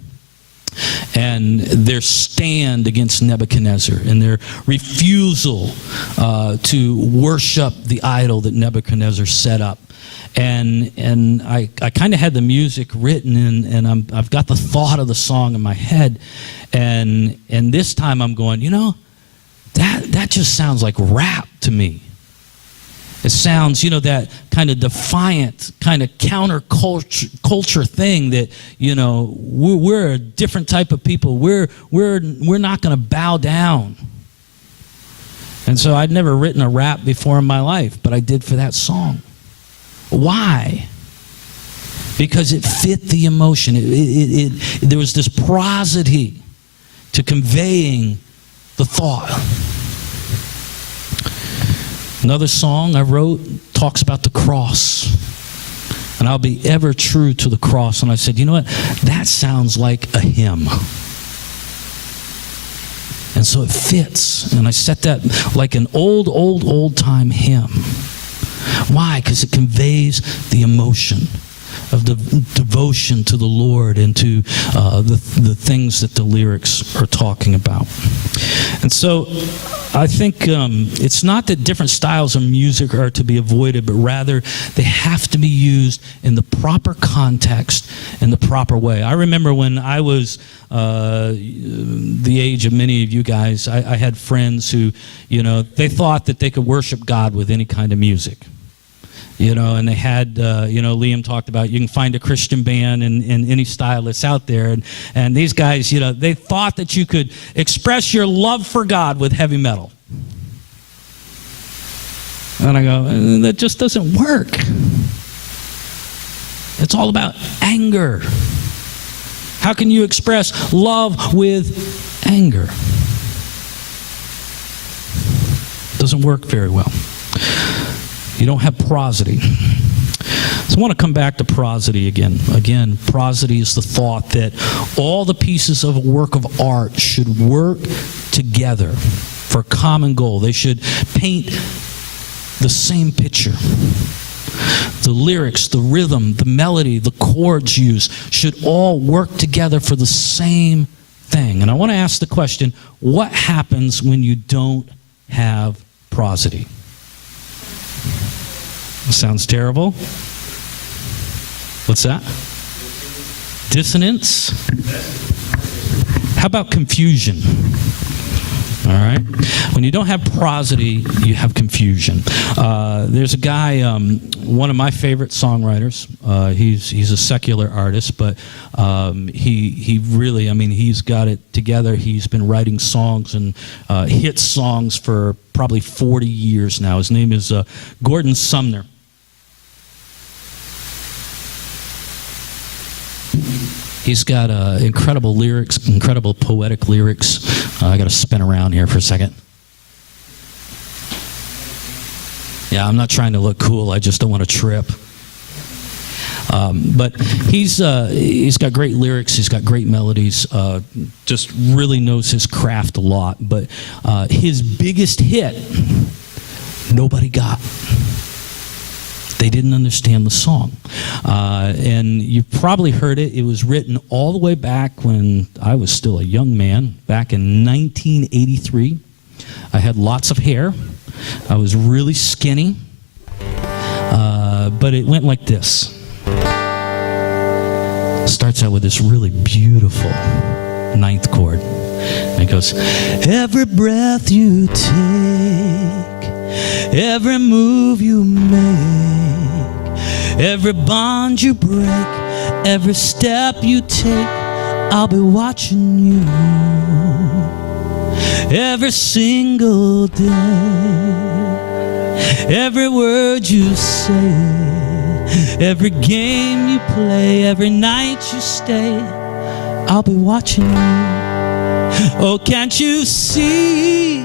And their stand against Nebuchadnezzar and their refusal to worship the idol that Nebuchadnezzar set up. And I kind of had the music written, and I've got the thought of the song in my head. And this time I'm going, you know, that just sounds like rap to me. It sounds, you know, that kind of defiant, kind of counterculture thing that, you know, we're a different type of people. We're not going to bow down. And so I'd never written a rap before in my life, but I did for that song. Why? Because it fit the emotion. There was this prosody to conveying the thought. Another song I wrote talks about the cross. And I'll be ever true to the cross. And I said, you know what? That sounds like a hymn. And so it fits. And I set that like an old time hymn. Why? Because it conveys the emotion of the devotion to the Lord and to the things that the lyrics are talking about. And so I think it's not that different styles of music are to be avoided, but rather they have to be used in the proper context and the proper way. I remember when I was the age of many of you guys, I had friends who, you know, they thought that they could worship God with any kind of music. You know, and they had, you know, Liam talked about you can find a Christian band in any style that's out there. And these guys, you know, they thought that you could express your love for God with heavy metal. And I go, that just doesn't work. It's all about anger. How can you express love with anger? Doesn't work very well. You don't have prosody. So I want to come back to prosody again. Again, prosody is the thought that all the pieces of a work of art should work together for a common goal. They should paint the same picture. The lyrics, the rhythm, the melody, the chords used should all work together for the same thing. And I want to ask the question, what happens when you don't have prosody? Sounds terrible. What's that? Dissonance? How about confusion? All right. When you don't have prosody, you have confusion. There's a guy, one of my favorite songwriters. He's a secular artist, but he really, I mean, he's got it together. He's been writing songs and hit songs for probably 40 years now. His name is Gordon Sumner. He's got incredible lyrics, incredible poetic lyrics. I got to spin around here for a second. Yeah, I'm not trying to look cool. I just don't want to trip. But he's got great lyrics. He's got great melodies. Just really knows his craft a lot. But his biggest hit, nobody got. They didn't understand the song. And you've probably heard it. It was written all the way back when I was still a young man, back in 1983. I had lots of hair. I was really skinny. But it went like this. Starts out with this really beautiful ninth chord. And it goes, every breath you take, every move you make, every bond you break, every step you take, I'll be watching you every single day. Every word you say, every game you play, every night you stay, I'll be watching you. Oh, can't you see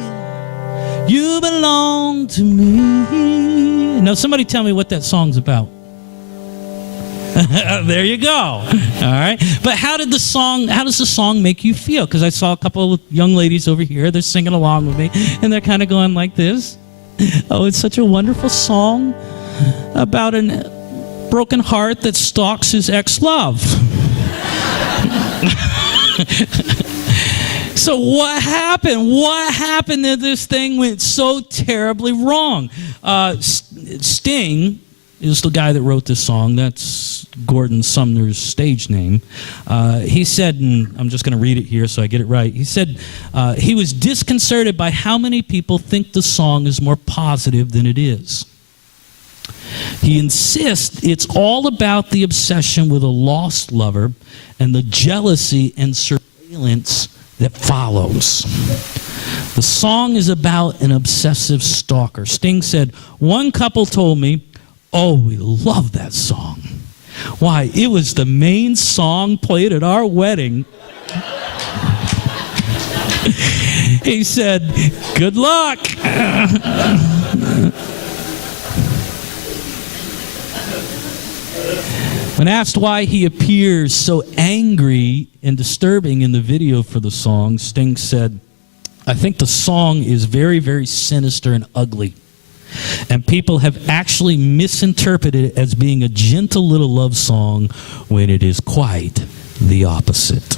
you belong to me? Now, somebody tell me what that song's about. There you go. All right. But how does the song make you feel? Because I saw a couple of young ladies over here. They're singing along with me, and they're kind of going like this. Oh, it's such a wonderful song about a broken heart that stalks his ex-love. So what happened? What happened that this thing went so terribly wrong? Sting is the guy that wrote this song. That's Gordon Sumner's stage name. He said, and I'm just going to read it here so I get it right. He said he was disconcerted by how many people think the song is more positive than it is. He insists it's all about the obsession with a lost lover and the jealousy and surveillance that follows. The song is about an obsessive stalker. Sting said, one couple told me, oh, we love that song. Why, it was the main song played at our wedding. He said, good luck. When asked why he appears so angry and disturbing in the video for the song, Sting said, I think the song is very, very sinister and ugly. And people have actually misinterpreted it as being a gentle little love song when it is quite the opposite.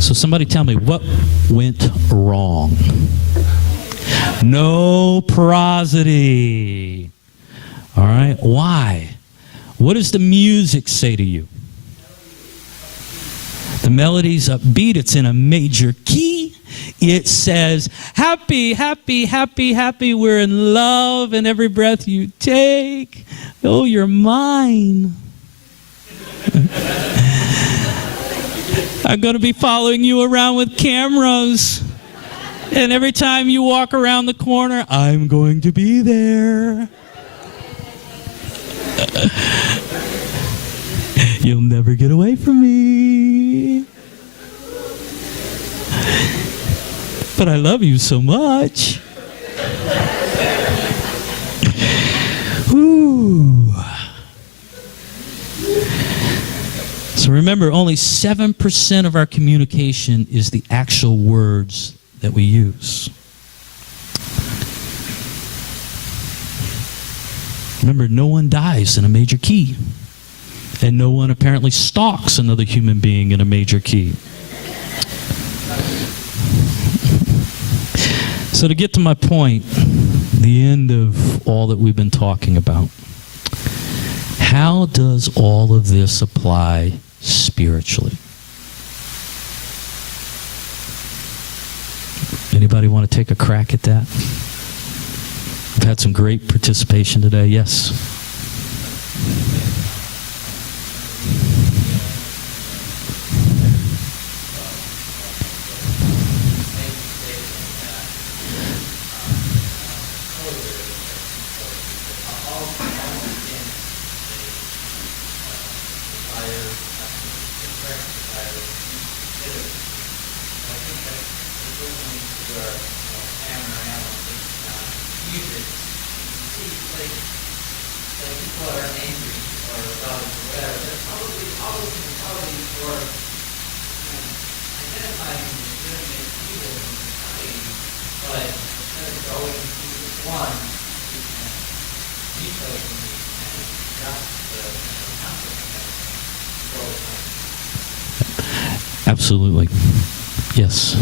So somebody tell me, what went wrong? No prosody. All right, why? What does the music say to you? The melody's upbeat. It's in a major key. It says, happy, happy, happy, happy. We're in love and every breath you take. Oh, you're mine. I'm going to be following you around with cameras. And every time you walk around the corner, I'm going to be there. You'll never get away from me. But I love you so much. Ooh. So remember, only 7% of our communication is the actual words that we use. Remember, no one dies in a major key. And no one apparently stalks another human being in a major key. So to get to my point, the end of all that we've been talking about, how does all of this apply spiritually? Anybody want to take a crack at that? We've had some great participation today. Yes. Absolutely. Yes.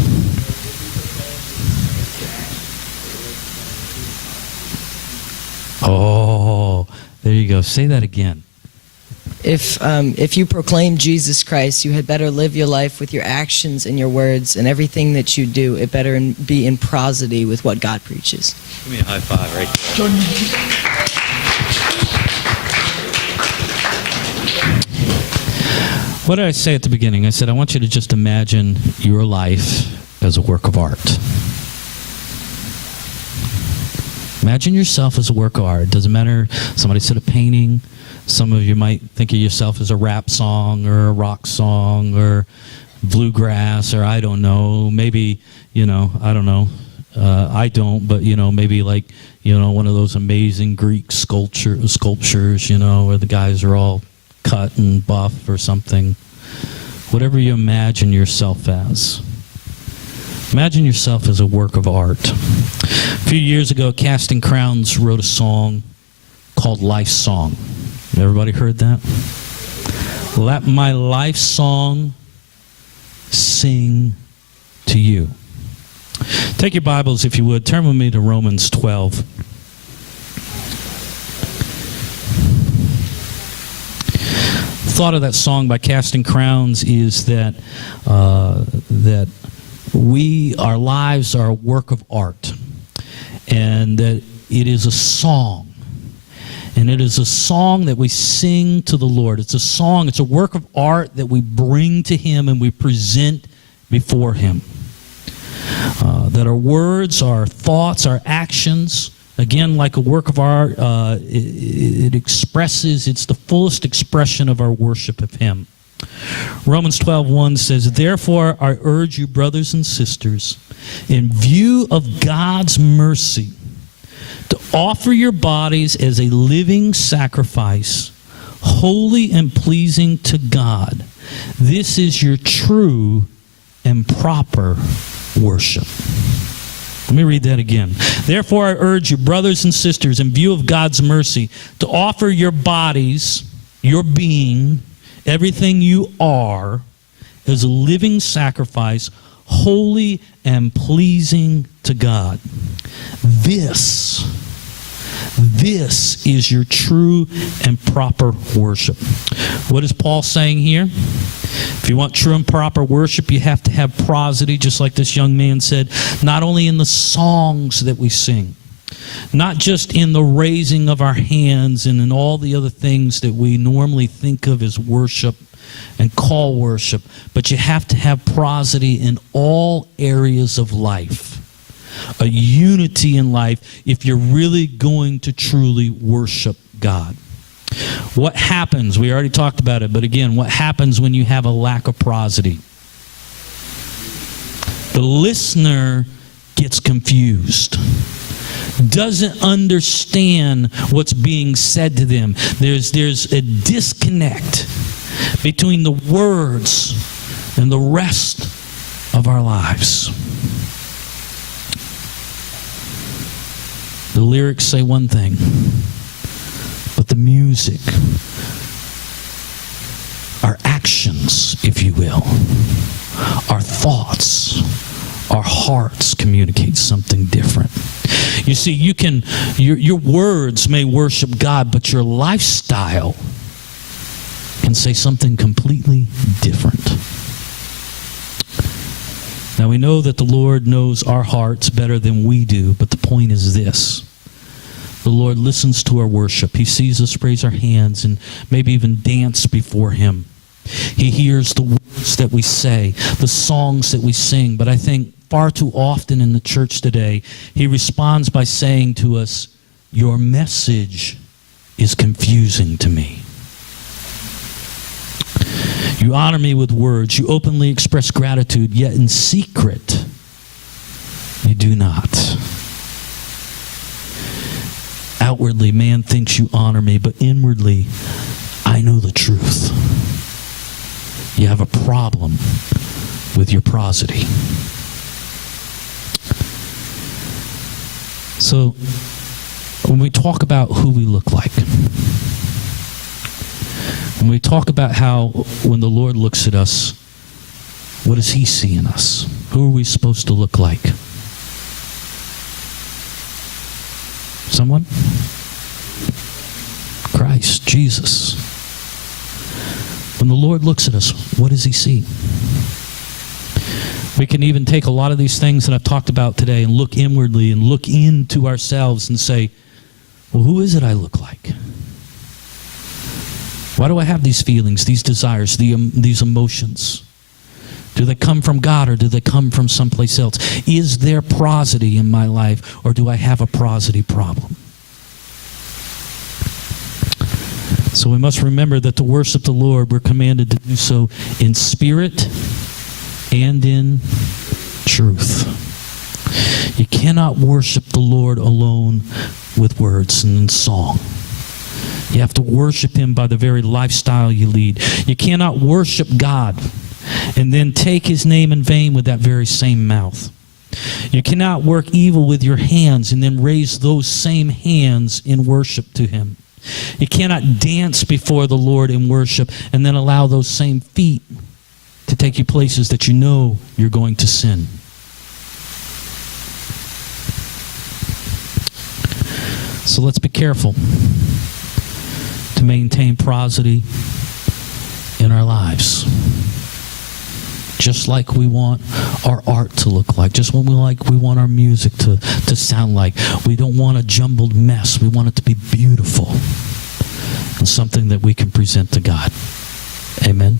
Oh, there you go. Say that again. If you proclaim Jesus Christ, you had better live your life with your actions and your words, and everything that you do, it better be in prosody with what God preaches. Give me a high five right there. What did I say at the beginning? I said, I want you to just imagine your life as a work of art. Imagine yourself as a work of art. It doesn't matter. Somebody said a painting. Some of you might think of yourself as a rap song or a rock song or bluegrass, or I don't know. Maybe, I don't know. I don't, but, maybe like, one of those amazing Greek sculptures, where the guys are all cut and buff or something. Whatever you imagine yourself as. Imagine yourself as a work of art. A few years ago, Casting Crowns wrote a song called Life Song. Everybody heard that? Let my life song sing to you. Take your Bibles, if you would. Turn with me to Romans 12. Thought of that song by Casting Crowns is that our lives are a work of art, and that it is a song. And it is a song that we sing to the Lord. It's a song, it's a work of art that we bring to Him and we present before Him. That our words, our thoughts, our actions, again, like a work of art, it expresses, it's the fullest expression of our worship of Him. Romans 12:1 says, "Therefore I urge you, brothers and sisters, in view of God's mercy, to offer your bodies as a living sacrifice, holy and pleasing to God. This is your true and proper worship." Let me read that again. "Therefore I urge you, brothers and sisters, in view of God's mercy, to offer your bodies, your being, everything you are, as a living sacrifice, holy and pleasing to God. This is your true and proper worship." What is Paul saying here? If you want true and proper worship, you have to have prosody, just like this young man said, not only in the songs that we sing, not just in the raising of our hands and in all the other things that we normally think of as worship and call worship, but you have to have prosody in all areas of life. A unity in life if you're really going to truly worship God. What happens? We already talked about it, but again, what happens when you have a lack of prosody? The listener gets confused, doesn't understand what's being said to them. There's a disconnect between the words and the rest of our lives. The lyrics say one thing, but the music, our actions, if you will, our thoughts, our hearts communicate something different. You see, your words may worship God, but your lifestyle can say something completely different. Now, we know that the Lord knows our hearts better than we do, but the point is this. The Lord listens to our worship. He sees us raise our hands and maybe even dance before Him. He hears the words that we say, the songs that we sing. But I think far too often in the church today, He responds by saying to us, "Your message is confusing to me. You honor me with words. You openly express gratitude, yet in secret, you do not. Outwardly, man thinks you honor me, but inwardly, I know the truth." You have a problem with your prosody. So, when we talk about who we look like, when we talk about how when the Lord looks at us, what does He see in us? Who are we supposed to look like? Someone? Christ, Jesus. When the Lord looks at us, what does He see? We can even take a lot of these things that I've talked about today and look inwardly and look into ourselves and say, well, who is it I look like? Why do I have these feelings, these desires, these emotions? Do they come from God or do they come from someplace else? Is there prosody in my life or do I have a prosody problem? So we must remember that to worship the Lord, we're commanded to do so in spirit and in truth. You cannot worship the Lord alone with words and in song. You have to worship Him by the very lifestyle you lead. You cannot worship God and then take His name in vain with that very same mouth. You cannot work evil with your hands and then raise those same hands in worship to Him. You cannot dance before the Lord in worship and then allow those same feet to take you places that you know you're going to sin. So let's be careful to maintain prosody in our lives. Just like we want our art to look like. Just when we want our music to sound like. We don't want a jumbled mess. We want it to be beautiful and something that we can present to God. Amen.